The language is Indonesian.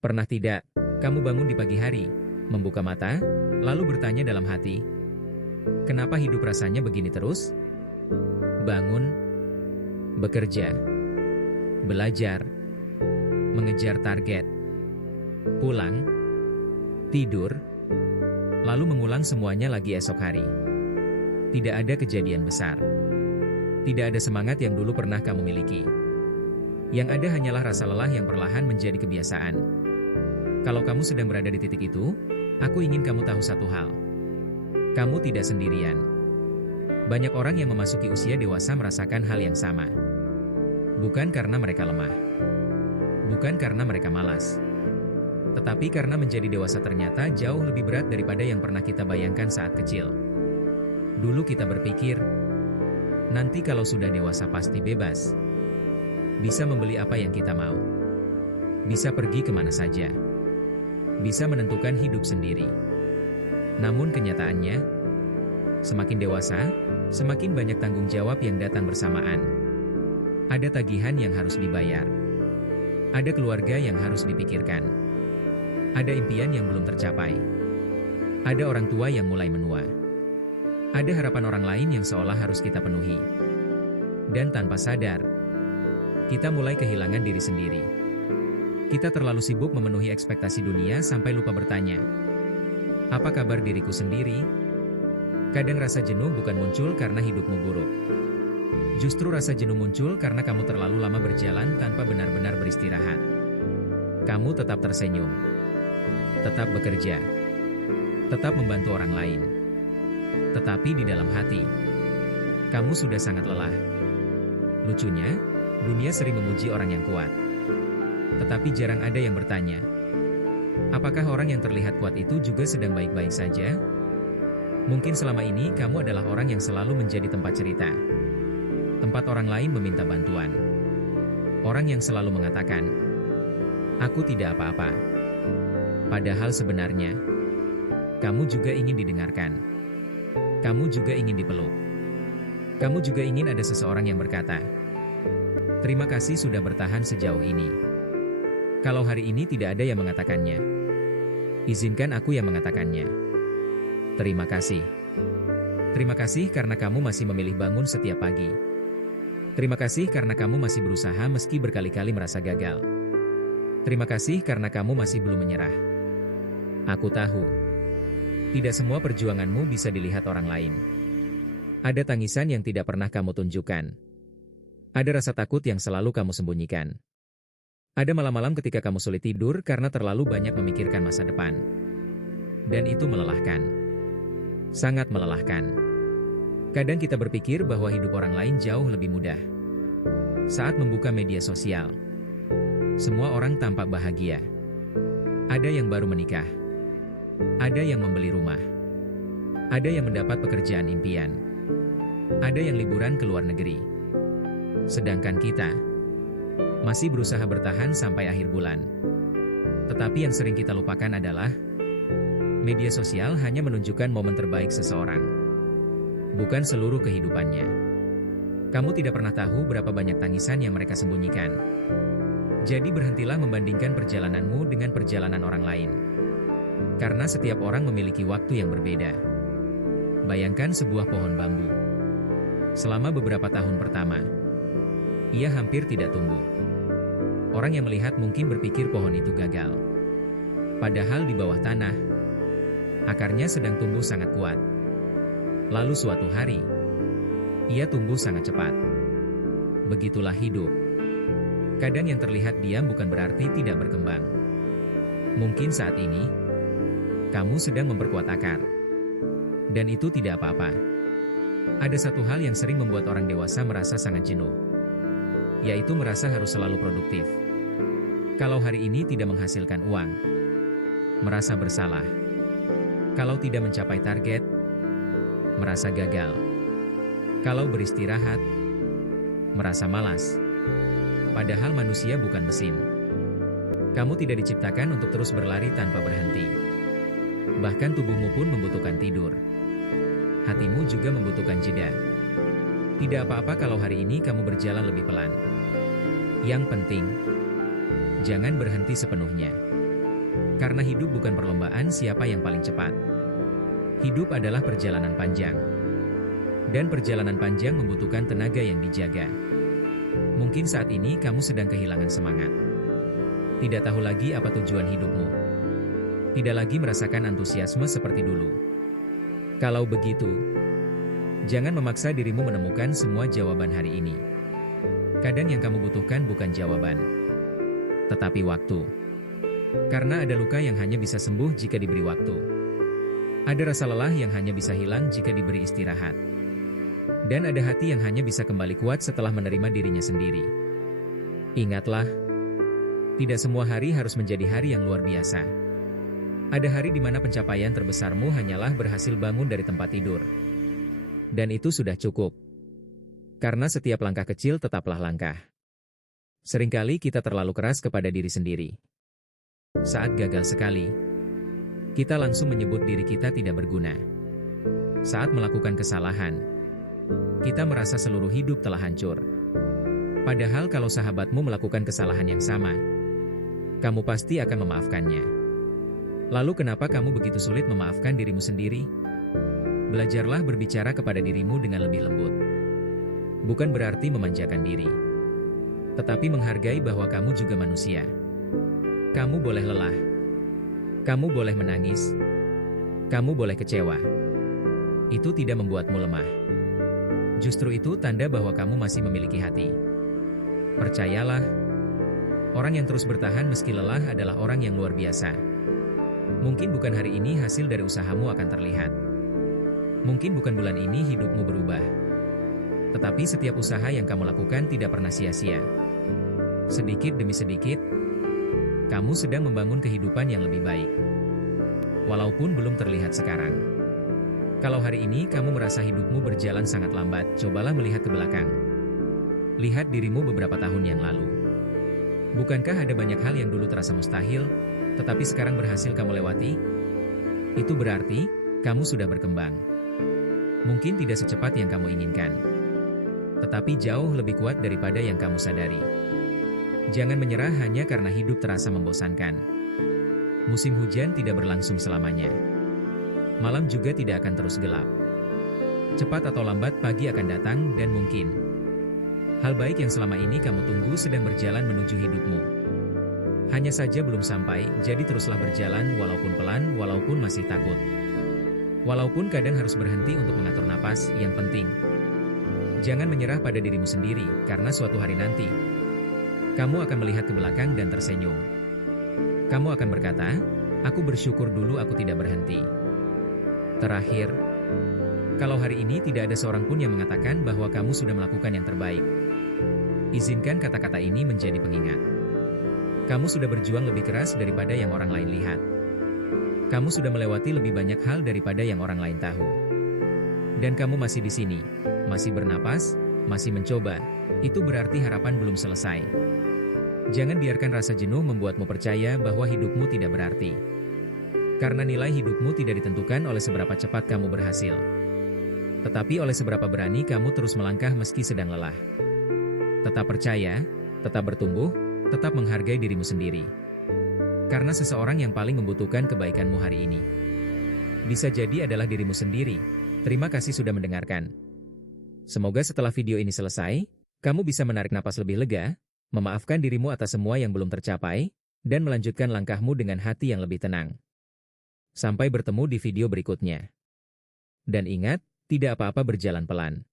Pernah tidak, kamu bangun di pagi hari, membuka mata, lalu bertanya dalam hati, kenapa hidup rasanya begini terus? Bangun, bekerja, belajar, mengejar target, pulang, tidur, lalu mengulang semuanya lagi esok hari. Tidak ada kejadian besar. Tidak ada semangat yang dulu pernah kamu miliki. Yang ada hanyalah rasa lelah yang perlahan menjadi kebiasaan. Kalau kamu sedang berada di titik itu, aku ingin kamu tahu satu hal. Kamu tidak sendirian. Banyak orang yang memasuki usia dewasa merasakan hal yang sama. Bukan karena mereka lemah. Bukan karena mereka malas. Tetapi karena menjadi dewasa ternyata jauh lebih berat daripada yang pernah kita bayangkan saat kecil. Dulu kita berpikir, nanti kalau sudah dewasa pasti bebas. Bisa membeli apa yang kita mau. Bisa pergi kemana saja. Bisa menentukan hidup sendiri. Namun kenyataannya, semakin dewasa, semakin banyak tanggung jawab yang datang bersamaan. Ada tagihan yang harus dibayar. Ada keluarga yang harus dipikirkan. Ada impian yang belum tercapai. Ada orang tua yang mulai menua. Ada harapan orang lain yang seolah harus kita penuhi. Dan tanpa sadar, kita mulai kehilangan diri sendiri. Kita terlalu sibuk memenuhi ekspektasi dunia sampai lupa bertanya, apa kabar diriku sendiri? Kadang rasa jenuh bukan muncul karena hidupmu buruk. Justru rasa jenuh muncul karena kamu terlalu lama berjalan tanpa benar-benar beristirahat. Kamu tetap tersenyum, tetap bekerja, tetap membantu orang lain. Tetapi di dalam hati, kamu sudah sangat lelah. Lucunya, dunia sering memuji orang yang kuat. Tetapi jarang ada yang bertanya, apakah orang yang terlihat kuat itu juga sedang baik-baik saja? Mungkin selama ini kamu adalah orang yang selalu menjadi tempat cerita. Tempat orang lain meminta bantuan. Orang yang selalu mengatakan, aku tidak apa-apa. Padahal sebenarnya, kamu juga ingin didengarkan. Kamu juga ingin dipeluk. Kamu juga ingin ada seseorang yang berkata, terima kasih sudah bertahan sejauh ini. Kalau hari ini tidak ada yang mengatakannya, izinkan aku yang mengatakannya. Terima kasih. Terima kasih karena kamu masih memilih bangun setiap pagi. Terima kasih karena kamu masih berusaha meski berkali-kali merasa gagal. Terima kasih karena kamu masih belum menyerah. Aku tahu, tidak semua perjuanganmu bisa dilihat orang lain. Ada tangisan yang tidak pernah kamu tunjukkan. Ada rasa takut yang selalu kamu sembunyikan. Ada malam-malam ketika kamu sulit tidur karena terlalu banyak memikirkan masa depan. Dan itu melelahkan. Sangat melelahkan. Kadang kita berpikir bahwa hidup orang lain jauh lebih mudah. Saat membuka media sosial, semua orang tampak bahagia. Ada yang baru menikah. Ada yang membeli rumah. Ada yang mendapat pekerjaan impian. Ada yang liburan ke luar negeri. Sedangkan kita masih berusaha bertahan sampai akhir bulan. Tetapi yang sering kita lupakan adalah media sosial hanya menunjukkan momen terbaik seseorang, bukan seluruh kehidupannya. Kamu tidak pernah tahu berapa banyak tangisan yang mereka sembunyikan. Jadi berhentilah membandingkan perjalananmu dengan perjalanan orang lain. Karena setiap orang memiliki waktu yang berbeda. Bayangkan sebuah pohon bambu. Selama beberapa tahun pertama, ia hampir tidak tumbuh. Orang yang melihat mungkin berpikir pohon itu gagal. Padahal di bawah tanah, akarnya sedang tumbuh sangat kuat. Lalu suatu hari, ia tumbuh sangat cepat. Begitulah hidup. Kadang yang terlihat diam bukan berarti tidak berkembang. Mungkin saat ini, kamu sedang memperkuat akar. Dan itu tidak apa-apa. Ada satu hal yang sering membuat orang dewasa merasa sangat jenuh. Yaitu merasa harus selalu produktif. Kalau hari ini tidak menghasilkan uang, merasa bersalah. Kalau tidak mencapai target, merasa gagal. Kalau beristirahat, merasa malas. Padahal manusia bukan mesin. Kamu tidak diciptakan untuk terus berlari tanpa berhenti. Bahkan tubuhmu pun membutuhkan tidur. Hatimu juga membutuhkan jeda. Tidak apa-apa kalau hari ini kamu berjalan lebih pelan. Yang penting, jangan berhenti sepenuhnya. Karena hidup bukan perlombaan siapa yang paling cepat. Hidup adalah perjalanan panjang. Dan perjalanan panjang membutuhkan tenaga yang dijaga. Mungkin saat ini kamu sedang kehilangan semangat. Tidak tahu lagi apa tujuan hidupmu. Tidak lagi merasakan antusiasme seperti dulu. Kalau begitu, jangan memaksa dirimu menemukan semua jawaban hari ini. Kadang yang kamu butuhkan bukan jawaban, tetapi waktu. Karena ada luka yang hanya bisa sembuh jika diberi waktu. Ada rasa lelah yang hanya bisa hilang jika diberi istirahat. Dan ada hati yang hanya bisa kembali kuat setelah menerima dirinya sendiri. Ingatlah, tidak semua hari harus menjadi hari yang luar biasa. Ada hari di mana pencapaian terbesarmu hanyalah berhasil bangun dari tempat tidur. Dan itu sudah cukup. Karena setiap langkah kecil tetaplah langkah. Seringkali kita terlalu keras kepada diri sendiri. Saat gagal sekali, kita langsung menyebut diri kita tidak berguna. Saat melakukan kesalahan, kita merasa seluruh hidup telah hancur. Padahal kalau sahabatmu melakukan kesalahan yang sama, kamu pasti akan memaafkannya. Lalu kenapa kamu begitu sulit memaafkan dirimu sendiri? Belajarlah berbicara kepada dirimu dengan lebih lembut. Bukan berarti memanjakan diri, tetapi menghargai bahwa kamu juga manusia. Kamu boleh lelah. Kamu boleh menangis. Kamu boleh kecewa. Itu tidak membuatmu lemah. Justru itu tanda bahwa kamu masih memiliki hati. Percayalah, orang yang terus bertahan meski lelah adalah orang yang luar biasa. Mungkin bukan hari ini hasil dari usahamu akan terlihat. Mungkin bukan bulan ini hidupmu berubah. Tetapi setiap usaha yang kamu lakukan tidak pernah sia-sia. Sedikit demi sedikit, kamu sedang membangun kehidupan yang lebih baik. Walaupun belum terlihat sekarang. Kalau hari ini kamu merasa hidupmu berjalan sangat lambat, cobalah melihat ke belakang. Lihat dirimu beberapa tahun yang lalu. Bukankah ada banyak hal yang dulu terasa mustahil, tetapi sekarang berhasil kamu lewati? Itu berarti, kamu sudah berkembang. Mungkin tidak secepat yang kamu inginkan, tetapi jauh lebih kuat daripada yang kamu sadari. Jangan menyerah hanya karena hidup terasa membosankan. Musim hujan tidak berlangsung selamanya. Malam juga tidak akan terus gelap. Cepat atau lambat pagi akan datang dan mungkin hal baik yang selama ini kamu tunggu sedang berjalan menuju hidupmu. Hanya saja belum sampai, jadi teruslah berjalan walaupun pelan, walaupun masih takut. Walaupun kadang harus berhenti untuk mengatur napas, yang penting jangan menyerah pada dirimu sendiri, karena suatu hari nanti kamu akan melihat ke belakang dan tersenyum. Kamu akan berkata, aku bersyukur dulu aku tidak berhenti. Terakhir, kalau hari ini tidak ada seorang pun yang mengatakan bahwa kamu sudah melakukan yang terbaik, izinkan kata-kata ini menjadi pengingat. Kamu sudah berjuang lebih keras daripada yang orang lain lihat. Kamu sudah melewati lebih banyak hal daripada yang orang lain tahu. Dan kamu masih di sini, masih bernapas, masih mencoba. Itu berarti harapan belum selesai. Jangan biarkan rasa jenuh membuatmu percaya bahwa hidupmu tidak berarti. Karena nilai hidupmu tidak ditentukan oleh seberapa cepat kamu berhasil, tetapi oleh seberapa berani kamu terus melangkah meski sedang lelah. Tetap percaya, tetap bertumbuh, tetap menghargai dirimu sendiri. Karena seseorang yang paling membutuhkan kebaikanmu hari ini bisa jadi adalah dirimu sendiri. Terima kasih sudah mendengarkan. Semoga setelah video ini selesai, kamu bisa menarik napas lebih lega, memaafkan dirimu atas semua yang belum tercapai, dan melanjutkan langkahmu dengan hati yang lebih tenang. Sampai bertemu di video berikutnya. Dan ingat, tidak apa-apa berjalan pelan.